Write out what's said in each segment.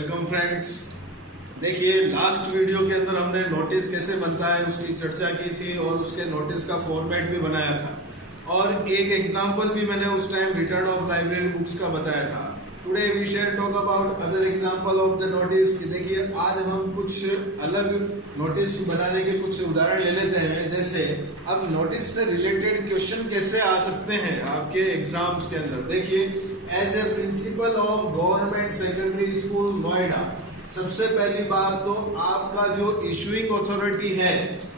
Welcome friends. देखिए, last video के अंदर हमने नोटिस कैसे बनता है उसकी चर्चा की थी और उसके नोटिस का फॉर्मेट भी बनाया था और एक एग्जांपल भी मैंने उस time return of library books का बताया था। Today we shall talk about other example of the notice. देखिए, आज हम कुछ अलग नोटिस बनाने के कुछ उदाहरण ले लेते हैं। जैसे अब नोटिस से रिलेटेड क्वेश्चन कैसे आ सकते हैं आपके एग्जाम्स के अंदर। देखिए, as a principal of government secondary school Noida, सबसे पहली बात तो आपका जो इशूइंग अथॉरिटी है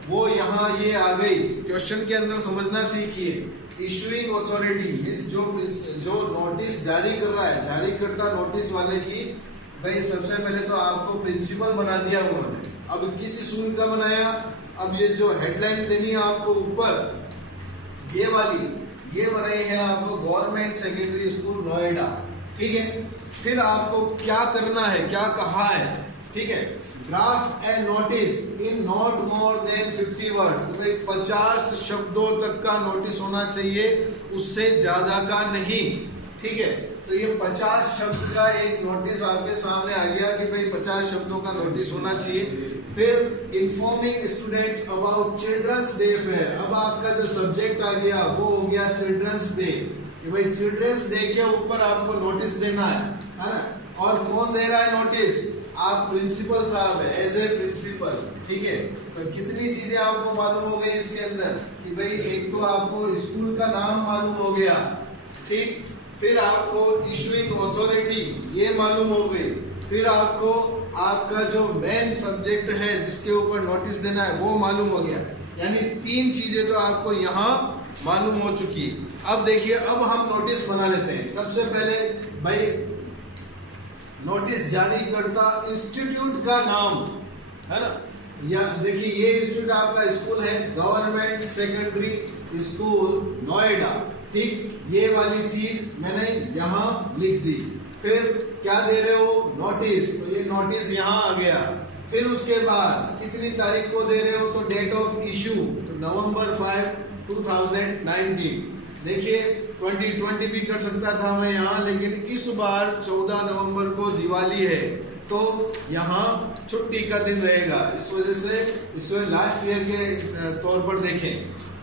वो यहाँ ये आ गई। क्वेश्चन के अंदर समझना सीखिए, इशूइंग अथॉरिटी मींस जो नोटिस जारी कर रहा है, जारी करता नोटिस वाले की, भाई सबसे पहले तो आपको प्रिंसिपल बना दिया उन्होंने। अब किस स्कूल का बनाया, अब ये जो हेडलाइन देनी है आपको ऊपर, ये वाली ये बनाई है आपको गवर्नमेंट सेकेंडरी स्कूल नोएडा। ठीक है, फिर आपको क्या करना है, क्या कहा है, ठीक है, draft A notice in not more than 50 words, भाई 50 शब्दों तक का नोटिस होना चाहिए, उससे ज्यादा का नहीं। ठीक है, तो ये 50 शब्द का एक नोटिस आपके सामने आ गया कि भाई 50 शब्दों का नोटिस होना चाहिए। फिर informing students about children's day fair, अब आपका जो सब्जेक्ट आ गया वो हो गया चिल्ड्रंस डे। भाई चिल्ड्रंस डे के ऊपर आपको नोटिस देना है ना। और कौन दे रहा है नोटिस, आप प्रिंसिपल साहब है, एज ए प्रिंसिपल। ठीक है, तो कितनी चीजें आपको मालूम हो गई इसके अंदर कि भाई एक तो आपको स्कूल का नाम मालूम हो गया, ठीक, फिर आपको इशूइंग अथॉरिटी ये मालूम हो गई, फिर आपको आपका जो मेन सब्जेक्ट है जिसके ऊपर नोटिस देना है वो मालूम हो गया। यानी 3 चीजें तो आपको यहाँ मालूम हो चुकी। अब देखिए, अब हम नोटिस बना लेते हैं। सबसे पहले भाई नोटिस जारी करता इंस्टीट्यूट का नाम है ना, या देखिए ये इंस्टीट्यूट आपका स्कूल है गवर्नमेंट सेकेंडरी स्कूल नोएडा। ठीक, ये वाली चीज मैंने यहाँ लिख दी। फिर क्या दे रहे हो, नोटिस, तो ये नोटिस यहाँ आ गया। फिर उसके बाद कितनी तारीख को दे रहे हो, तो डेट ऑफ इशू तो November 5, 2019। देखिए 2020 भी कर सकता था मैं यहाँ, लेकिन इस बार 14 नवंबर को दिवाली है तो यहाँ छुट्टी का दिन रहेगा, इस वजह से इसमें लास्ट ईयर के तौर पर देखें।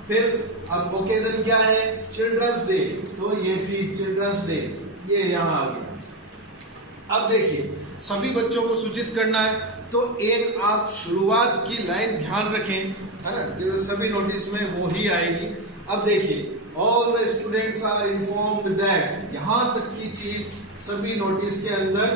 फिर अब ओकेजन क्या है, चिल्ड्रंस डे, तो ये चीज चिल्ड्रंस डे ये यहाँ आ गया। अब देखिए, सभी बच्चों को सूचित करना है तो एक आप शुरुआत की लाइन ध्यान रखें, है ना, सभी नोटिस में वो ही आएगी। अब देखिए, all the students are informed that, यहाँ तक की चीज सभी नोटिस के अंदर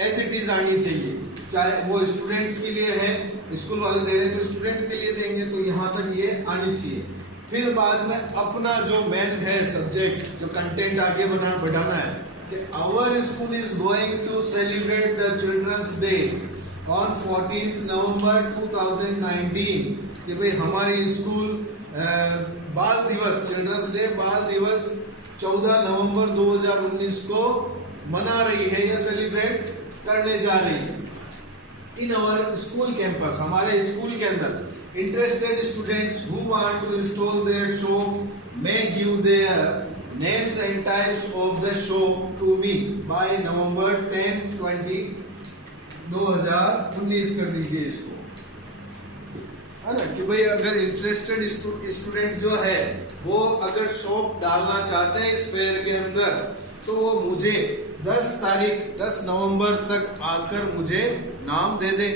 एज इट इज आनी चाहिए। चाहे वो स्टूडेंट्स के लिए है, स्कूल वाले दे रहे हैं तो स्टूडेंट्स के लिए देंगे, तो यहाँ तक ये आनी चाहिए। फिर बाद में अपना जो मेन है सब्जेक्ट, जो कंटेंट आगे बढ़ाना है कि our school is going to celebrate the children's day on 14 November 2019, कि भाई हमारी स्कूल बाल दिवस, चिल्ड्रंस डे बाल दिवस 14 नवंबर 2019 को मना रही है या सेलिब्रेट करने जा रही है इन आवर स्कूल कैंपस, हमारे स्कूल के अंदर। Interested students who want to install their show may give their names and types of the show to me by November 10, 2019 कर दीजिए इसको, है ना, कि भाई अगर इंटरेस्टेड स्टूडेंट जो है वो अगर शॉप डालना चाहते हैं इस फेयर के अंदर, तो वो मुझे 10 नवंबर तक आकर मुझे नाम दे दे।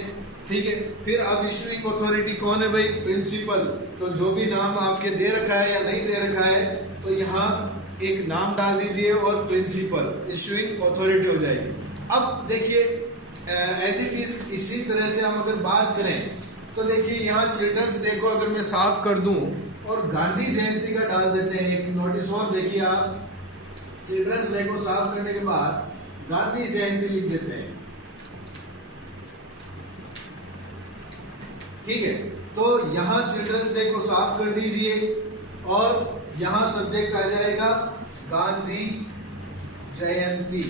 ठीक है, फिर अब इशूइंग अथॉरिटी कौन है भाई, प्रिंसिपल, तो जो भी नाम आपके दे रखा है या नहीं दे रखा है तो यहाँ एक नाम डाल दीजिए और प्रिंसिपल इशूइंग अथॉरिटी हो जाएगी। अब देखिए एज इट इज इसी तरह से हम अगर बात करें तो देखिए यहाँ चिल्ड्रंस डे को अगर मैं साफ कर दूं और गांधी जयंती का डाल देते हैं एक नोटिस, और देखिए आप चिल्ड्रंस डे को साफ करने के बाद गांधी जयंती लिख देते हैं। ठीक है, तो यहाँ चिल्ड्रंस डे को साफ कर दीजिए और यहाँ सब्जेक्ट आ जाएगा गांधी जयंती,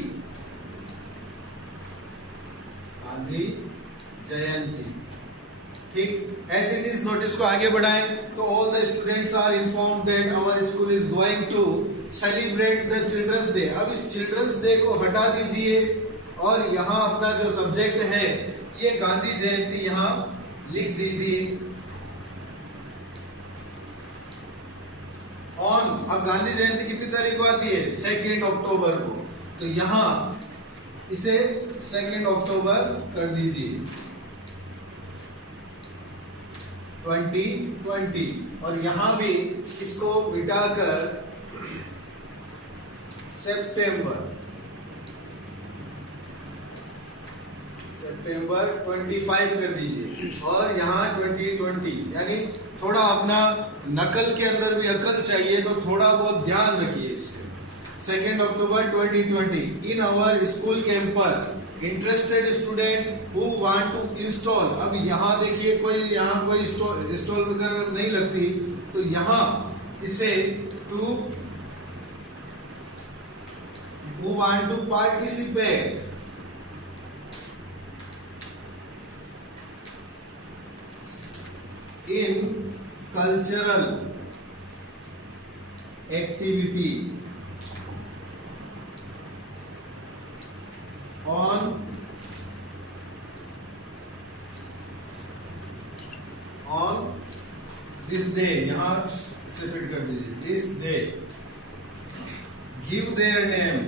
गांधी जयंती। ठीक, एज इट इज नोटिस को आगे बढ़ाएं तो all the students are informed that our school is going to celebrate the children's day. अब इस चिल्ड्रंस डे को हटा दीजिए और यहाँ अपना जो सब्जेक्ट है ये गांधी जयंती यहाँ लिख दीजिए ऑन। अब गांधी जयंती कितनी तारीख को आती है? 2 अक्टूबर को, तो यहाँ इसे 2 अक्टूबर कर दीजिए 2020, और यहाँ भी इसको बिठाकर सितंबर 25 कर दीजिए, और यहाँ 2020, यानी थोड़ा अपना नकल के अंदर भी अकल चाहिए, तो थोड़ा बहुत ध्यान रखिए इसको। 2 October 2020 in our school campus interested student who want to install. अब यहाँ देखिए यहाँ कोई इंस्टॉल वगैरह नहीं लगती, तो यहाँ इसे to who want to participate in cultural activity on this day, यहाँ से फिट कर दीजिए this day, give their name,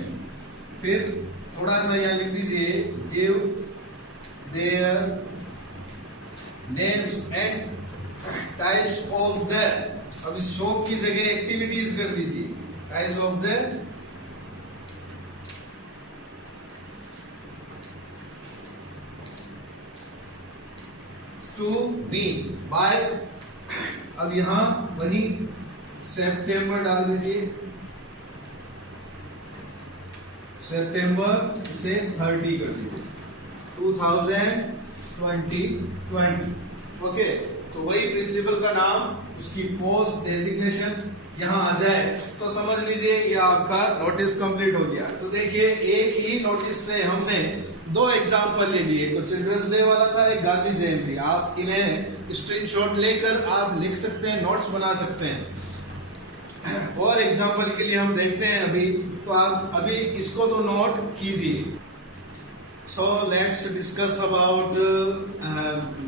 फिर थोड़ा सा यहाँ लिख दीजिए give their names and types of the, अब इस शॉप की जगह एक्टिविटीज कर दीजिए types of the to be by. अब यहां वही सितंबर डाल दीजिए, सितंबर से 30 कर दीजिए 2020। ओके, तो वही प्रिंसिपल का नाम, उसकी पोस्ट डेजिग्नेशन यहाँ आ जाए तो समझ लीजिए ये आपका नोटिस कंप्लीट हो गया। तो देखिए एक ही नोटिस से हमने 2 एग्जाम्पल ले लिए, तो चिल्ड्रंस डे वाला था, एक गांधी जयंती। आप इन्हें स्क्रीनशॉट लेकर आप लिख सकते हैं, नोट्स बना सकते हैं। और एग्जाम्पल के लिए हम देखते हैं अभी, तो आप अभी इसको तो नोट कीजिए। So let's discuss about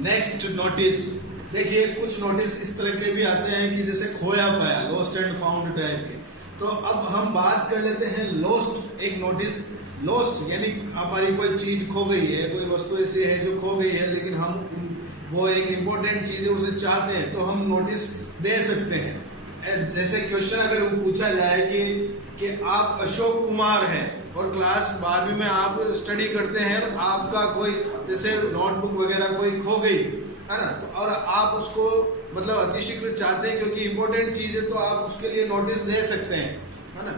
next notice. देखिए कुछ नोटिस इस तरह के भी आते हैं कि जैसे खोया पाया, लॉस्ट एंड फाउंड टाइप के। तो अब हम बात कर लेते हैं लॉस्ट। एक नोटिस लॉस्ट यानी हमारी कोई चीज खो गई है, कोई वस्तु ऐसी है जो खो गई है, लेकिन हम वो एक इम्पोर्टेंट चीज है उसे चाहते हैं, तो हम नोटिस दे सकते हैं। जैसे क्वेश्चन अगर पूछा जाए कि आप अशोक कुमार हैं और क्लास 12वीं में आप स्टडी करते हैं, आपका कोई जैसे नोटबुक वगैरह कोई खो गई है ना, तो और आप उसको मतलब अतिशीघ्र चाहते हैं क्योंकि इम्पोर्टेंट चीज है, तो आप उसके लिए नोटिस दे सकते हैं, है ना।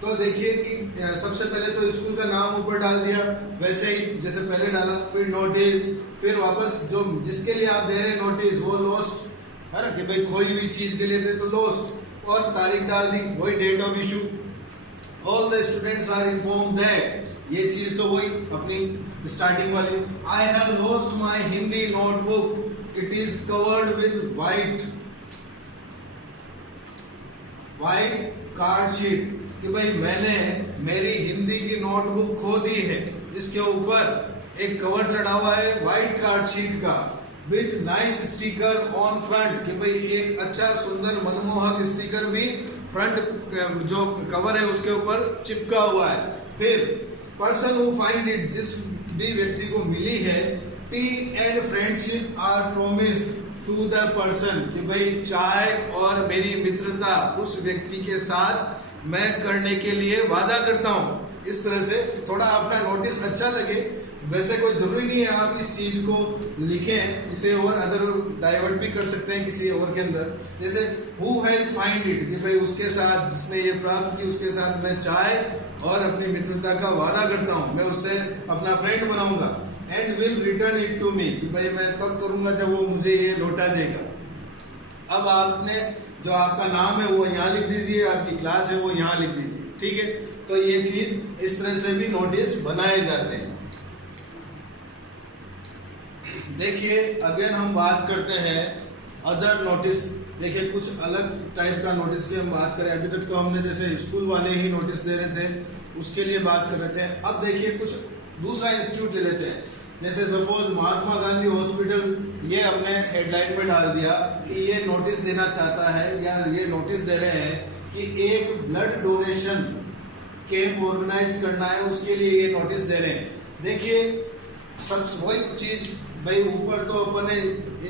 तो देखिए कि सबसे पहले तो स्कूल का नाम ऊपर डाल दिया, वैसे ही जैसे पहले डाला, फिर नोटिस, फिर वापस जो जिसके लिए आप दे रहे हैं नोटिस वो लॉस्ट है ना, कि भाई खोई हुई चीज के लिए थे तो लॉस्ट, और तारीख डाल दी, वही date of issue. All the students are inform that, ये चीज तो वही अपनी स्टार्टिंग वाली, I have lost my Hindi notebook, it is covered with white card sheet, कि भाई मैंने मेरी हिंदी की नोटबुक खो दी है, जिसके ऊपर एक कवर चढ़ा हुआ है व्हाइट कार्ड शीट का, with nice sticker on front, कि भाई एक अच्छा सुंदर मनमोहक स्टिकर भी फ्रंट जो कवर है उसके ऊपर चिपका हुआ है। फिर पर्सन हु फाइंड इट, जिस भी व्यक्ति को मिली है, tea and friendship are promised to the person, कि भाई चाय और मेरी मित्रता उस व्यक्ति के साथ मैं करने के लिए वादा करता हूँ। इस तरह से थोड़ा अपना नोटिस अच्छा लगे, वैसे कोई जरूरी नहीं है आप इस चीज को लिखें, इसे और अदर डाइवर्ट भी कर सकते हैं किसी और के अंदर। जैसे हु हैज फाइंड इट, कि भाई उसके साथ जिसने ये प्राप्त की उसके साथ मैं चाय और अपनी मित्रता का वादा करता हूँ, मैं उससे अपना फ्रेंड बनाऊंगा। And will return it to me, कि भाई मैं तब करूंगा जब वो मुझे ये लौटा देगा। अब आपने जो आपका नाम है वो यहाँ लिख दीजिए, आपकी क्लास है वो यहाँ लिख दीजिए, ठीक है। तो ये चीज इस तरह से भी नोटिस बनाए जाते हैं। देखिए अगेन हम बात करते हैं अदर नोटिस। देखिए कुछ अलग टाइप का नोटिस की हम बात करें, अभी तक तो हमने जैसे स्कूल वाले ही नोटिस दे रहे थे, उसके लिए बात कर रहे थे। अब देखिए कुछ दूसरा इंस्टीट्यूट ले लेते हैं, जैसे सपोज महात्मा गांधी हॉस्पिटल, ये अपने हेडलाइन में डाल दिया कि ये नोटिस देना चाहता है या ये नोटिस दे रहे हैं कि एक ब्लड डोनेशन कैंप ऑर्गेनाइज करना है, उसके लिए ये नोटिस दे रहे हैं। देखिए सब वही चीज भाई, ऊपर तो अपन ने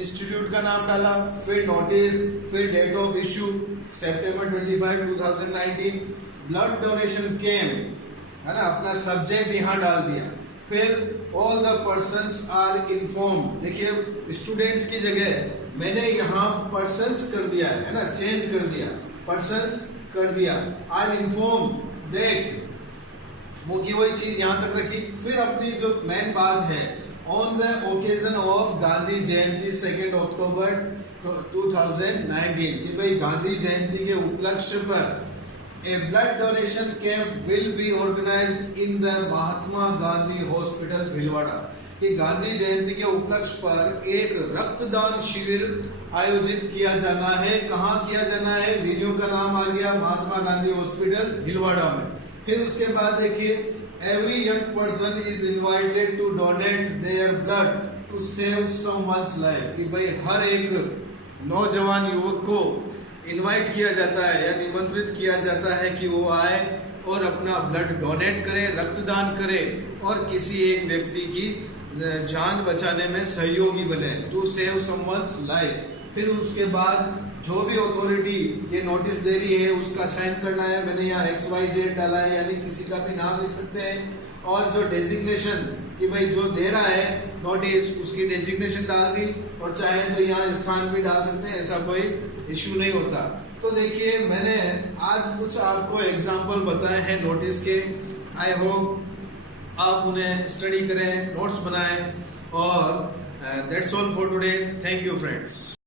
इंस्टीट्यूट का नाम डाला, फिर नोटिस, फिर डेट ऑफ इश्यू सितंबर 25, 2019, ब्लड डोनेशन कैंप है ना, अपना सब्जेक्ट यहाँ डाल दिया, फिर all the persons are inform. देखिए स्टूडेंट्स की जगह मैंने यहाँ पर्सन्स कर दिया है ना, चेंज कर दिया, पर्सन्स कर दिया, आर इन्फॉर्म दैट, वो की वही चीज यहाँ तक रखी। फिर अपनी जो मेन बात है, on the occasion of Gandhi Jayanti 2 October 2019, कि भाई गांधी जयंती के उपलक्ष्य पर A blood donation camp will be organized in the Mahatma Gandhi hospital Bhilwara, कि गांधी जयंती के उपलक्ष्य पर एक रक्तदान शिविर आयोजित किया जाना है। कहाँ किया जाना है? वीडियो का नाम आ गया महात्मा गांधी हॉस्पिटल भीलवाड़ा में। फिर उसके बाद देखिए, every young person is invited to donate their blood to save someone's life, कि भाई हर एक नौजवान युवक को इनवाइट किया जाता है या निमंत्रित किया जाता है कि वो आए और अपना ब्लड डोनेट करे, रक्तदान करे और किसी एक व्यक्ति की जान बचाने में सहयोगी बने, टू सेव समवन्स लाइफ। फिर उसके बाद जो भी अथॉरिटी ये नोटिस दे रही है उसका साइन करना है। मैंने यहाँ XYZ डाला है, यानी किसी का भी नाम लिख सकते हैं, और जो डेजिग्नेशन कि भाई जो दे रहा है नोटिस उसकी डेजिग्नेशन डाल दी, और चाहे तो यहाँ स्थान भी डाल सकते हैं, ऐसा कोई इश्यू नहीं होता। तो देखिए मैंने आज कुछ आपको एग्जाम्पल बताए हैं नोटिस के, आई होप आप उन्हें स्टडी करें, नोट्स बनाएं, और that's all for today. Thank you friends.